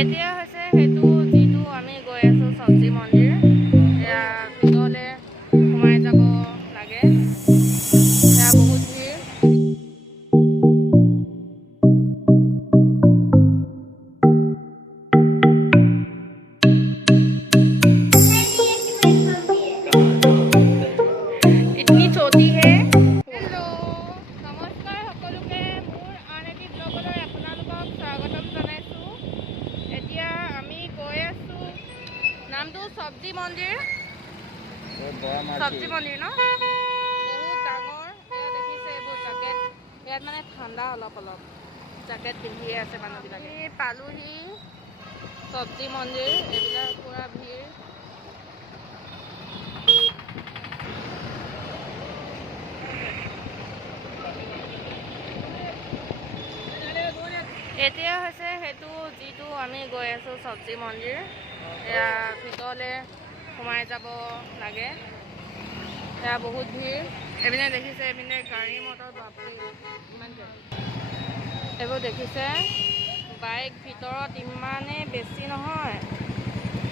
এতিয়া হৈছে সেইটো যিটো আমি গৈ আছোঁ চব্জি মন্দিৰ, এয়া ভিতৰলৈ সোমাই যাব লাগে। এয়া বহুত ভিৰ। इतनी छोटी है। हेलो নমস্কাৰ সকলোকে, মোৰ আন এটি ব্লগলৈ আপোনালোকক স্বাগতম জনাইছোঁ। এতিয়া আমি গৈ আছোঁ, নামটো চব্জি মন্দিৰ। চব্জি মন্দিৰ ন, বহুত ডাঙৰ। এয়া দেখিছে এইবোৰ জেকেট, ইয়াত মানে ঠাণ্ডা অলপ অলপ, জেকেট পিন্ধিয়ে আছে মানুহবিলাকে। পালোহি চব্জি মন্দিৰ, এইবিলাক পুৰা ভিৰ। এতিয়া হৈছে সেইটো যিটো আমি গৈ আছোঁ চব্জি মন্দিৰ, এয়া ভিতৰলৈ সোমাই যাব লাগে। এয়া বহুত ভিৰ। এইপিনে দেখিছে, এইপিনে গাড়ী মটৰ বাপৰে ইমান গাড়ী। এইবোৰ দেখিছে বাইক ভিতৰত ইমানেই বেছি নহয়,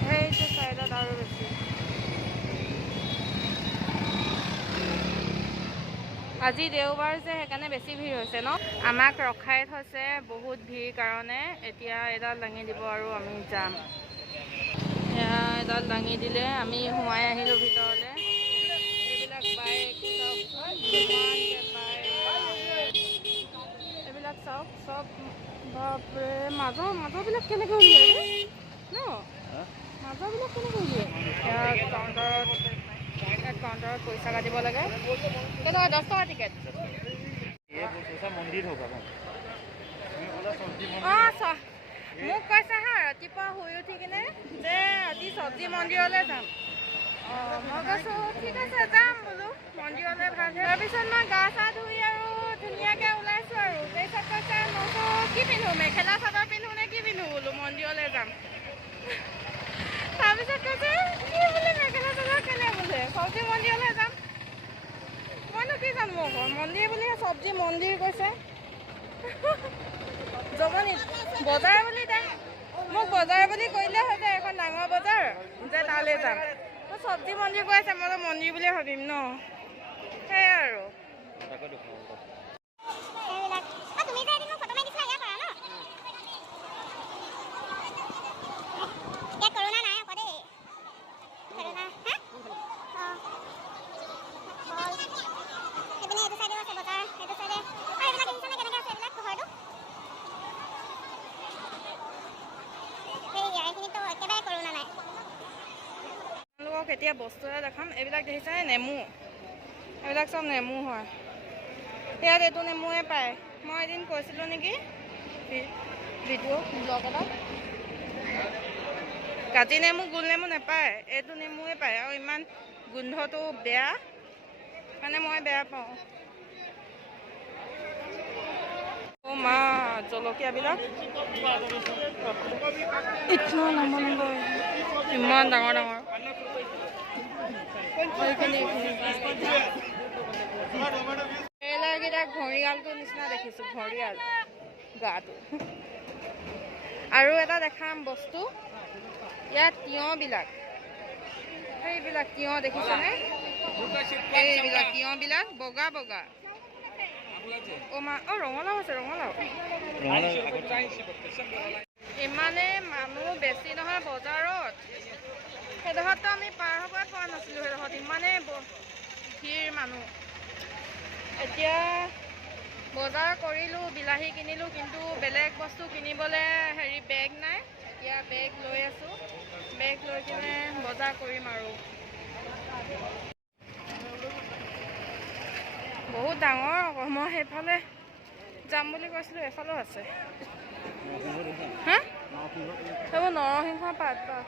সেইটো চাইডত আৰু বেছি। আজি দেওবাৰ যে সেইকাৰণে বেছি ভিৰ হৈছে ন। আমাক ৰখাই থৈছে বহুত ভিৰ কাৰণে। এতিয়া এডাল দাঙি দিব আৰু আমি যাম। এয়া এডাল দাঙি দিলে আমি সোমাই আহিলোঁ ভিতৰলৈ। এইবিলাক বাইক চাওকচোন, ইমানকৈ বাইক, এইবিলাক চাওক চব। বাপৰে, মাজৰবিলাক কেনেকৈ উলিয়াই ন, মাজৰবিলাক কেনেকৈ উলিয়াই। কাউণ্টাৰত পইচা কাটিব লাগে। কেইটকা? 10 টকা টিকেট। অঁ, মোক কৈছে হা ৰাতিপুৱা শুই উঠি কিনে যে আজি চব্জি মন্দিৰলৈ যাম। অঁ, মই কৈছোঁ ঠিক আছে যাম বোলো মন্দিৰলৈ, ভাল। তাৰপিছত মই গা চা ধুই আৰু ধুনীয়াকৈ ওলাইছোঁ আৰু। তাৰপিছত কৈছে মই কি পিন্ধো, মেখেলা চাদৰ পিন্ধো নে কি পিন্ধো বোলো, মন্দিৰলৈ যাম। তাৰপিছত কৈছে কি বোলে মেখেলা চাদৰ কেনে বোলে, চব্জি মন্দিৰলৈ যাম। মইনো কি জানো, মন্দিৰ বুলি চব্জি মন্দিৰ কৈছে। জমনি বজাৰ বুলি দে, মোক বজাৰ বুলি কৰিলে হৈ যায়, এখন ডাঙৰ বজাৰ যে তালৈ যাম। চব্জি মন্দিৰ কৈ আছে, মই মন্দিৰ বুলিয়ে ভাবিম ন, সেয়াই আৰু। এতিয়া বস্তু এটা দেখাম। এইবিলাক দেখিছে নেমু, এইবিলাক চব নেমু হয়। ইয়াত এইটো নেমুৱে পায়। মই এদিন কৈছিলোঁ নেকি ভিডিঅ' ব্লগ এটা, কাজি নেমু গোল নেমু নাপায়, এইটো নেমুৱে পায়। আৰু ইমান গোন্ধটো বেয়া, মানে মই বেয়া পাওঁ। অ' মা, জলকীয়াবিলাক ইমান ডাঙৰ ডাঙৰ। কেৰেলাকেইটা ঘঁৰিয়ালটোৰ নিচিনা দেখিছোঁ, ঘঁৰিয়াল গাটো। আৰু এটা দেখাম বস্তু, ইয়াত তিয়ঁহবিলাক, সেইবিলাক তিয়ঁহ দেখিছেনে? এইবিলাক তিয়ঁহবিলাক বগা বগা। অ' ৰঙালাও আছে, ৰঙালাও। ইমানে মানুহ বেছি নহয় বজাৰত, সেইডোখৰততো আমি পাৰ হ'বই পৰা নাছিলোঁ। সেইডোখৰত ইমানেই ভিৰ মানুহ। এতিয়া বজাৰ কৰিলোঁ, বিলাহী কিনিলোঁ, কিন্তু বেলেগ বস্তু কিনিবলৈ বেগ নাই। এতিয়া বেগ লৈ আছোঁ, বেগ লৈ কিনে বজাৰ কৰিম আৰু। বহুত ডাঙৰ আকৌ, মই সেইফালে যাম বুলি কৈছিলোঁ, এফালেও আছে। হা, সেইবোৰ নৰসিংহ পাত বা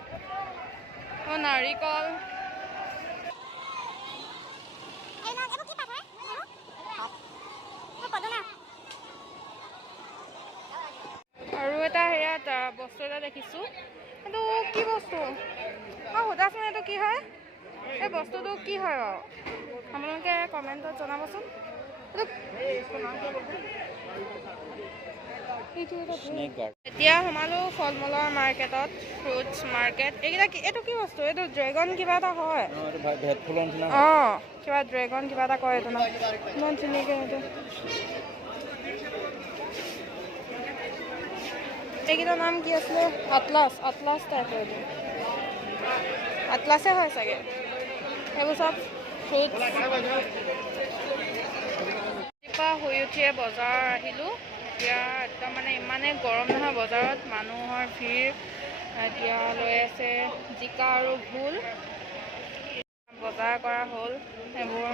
নাৰিকল। আৰু এটা হেৰিয়াত বস্তু এটা দেখিছোঁ, এইটো কি বস্তু? অঁ, সোধাচোন এইটো কি হয়, এই বস্তুটো কি হয় বাৰু? আপোনালোকে কমেণ্টত জনাবচোন। এতিয়া সোমালো ফল মূলৰ মাৰ্কেটত, ফ্ৰুটছ মাৰ্কেট। এইকেইটা এইটো কি বস্তু? এইটো ড্ৰেগন কিবা এটা হয়। অঁ, কিবা ড্ৰেগন কিবা এটা কয় এইটো ন। ইমান ধুনীয়াকৈ এইটো। এইকেইটাৰ নাম কি আছিলে? আটলাছ টাইপৰ এইটো। আটলাছে হয় চাগে। এইবোৰ চব ফ্ৰুটছ। ৰাতিপুৱা শুই উঠিয়ে বজাৰ আহিলোঁ। এতিয়া একদম মানে ইমানেই গৰম নহয় বজাৰত, মানুহৰ ভিৰ। এতিয়া লৈ আছে জিকা আৰু ভোল। বজাৰ কৰা হ'ল এইবোৰ।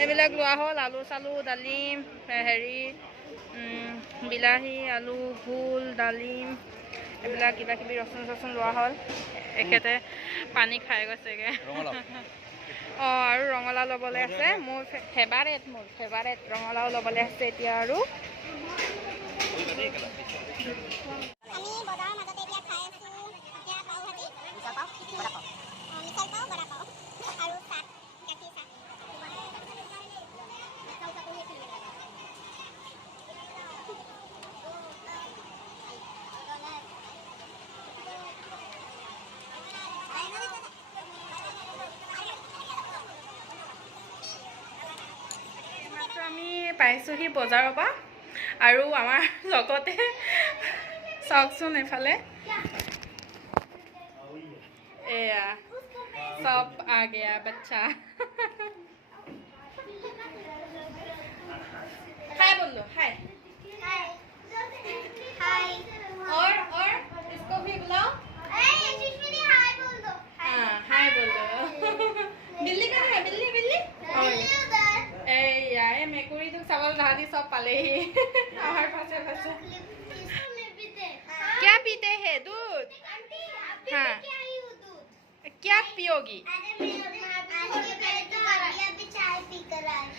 এইবিলাক লোৱা হ'ল, আলু চালু, ডালিম, বিলাহী, আলু, ভোল, ডালিম, এইবিলাক কিবা কিবি ৰচুন চচুন লোৱা হ'ল। এখেতে পানী খাই গৈছেগৈ। অঁ, আৰু ৰঙালাও ল'বলৈ আছে। মোৰ ফেভাৰেট ৰঙালাও ল'বলৈ আছে এতিয়া। আৰু আমি পাইছোঁহি বজাৰৰ পৰা, আৰু আমাৰ লগতে চাওকচোন এফালে এয়া চব আ গয়া বাচ্চা। हाय बोल लो, हाय हाय। और इसको भी बुलाओ। हाय बोल दो। हाँ, हाय बोल दो। बिल्ली कहाँ है? बिल्ली ए यार मेकुरी तो सवाल दादी सब पाले ही हमारे पास क्या पीते हैं? दूध। हाँ, क्या पियोगी?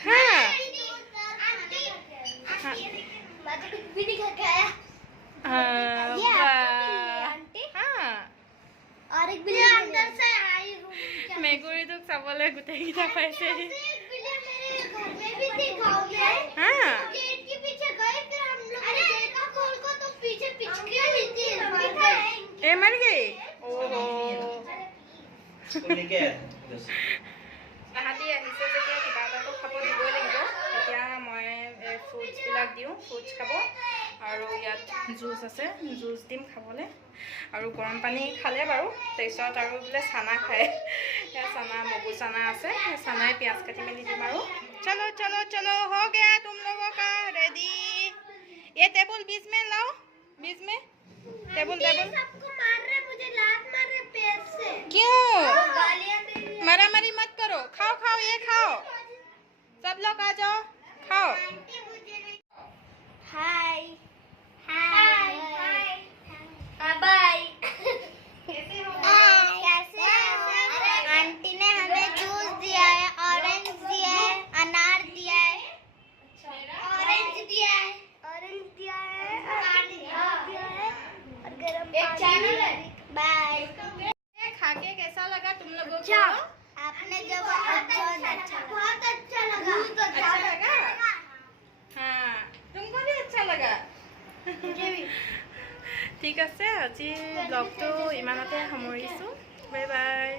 हाँ, মেকুৰী তোক চাবলৈ গোটেইকেইটা পাইছে। मर गई। তাহাঁতি আহিছে যেতিয়া কিবা এটাতো খাব দিবই লাগিব। এতিয়া মই ফ্ৰুটছবিলাক দিওঁ, ফ্ৰুটছ খাব। আৰু ইয়াত জুচ আছে, জুচ দিম খাবলৈ। আৰু গৰম পানী খালে বাৰু। তাৰপিছত আৰু বোলে চানা খায়, সেয়া চানা মগু চানা আছে, সেই চানাই পিঁয়াজ কাটি মেলি দিম। আৰু চলো চলো চলো, हो गया तुम लोगों का रेडी। ये टेबल बीच में लाओ, बीच में टेबल। सबको मार रहे, मुझे लात मार रहे पैर से। क्यों? मारामारी मत करो, खाओ खाओ, ये खाओ, सब लोग आ जाओ, खाओ। हाय हाय बाय। कैसे हो? कैसे? आंटी ने हमें जूस दिया है, ऑरेंज दिया है, अनार दिया है, ऑरेंज दिया है, और गरम पानी। बाय। खा के कैसा लगा तुम लोगों को? आपने जब बहुत अच्छा लगा। अच्छा लगा? हाँ, तुमको भी अच्छा लगा? मुझे भी। ঠিক আছে, আজি ব্লগটো ইমানতে সামৰিছোঁ। Bye bye.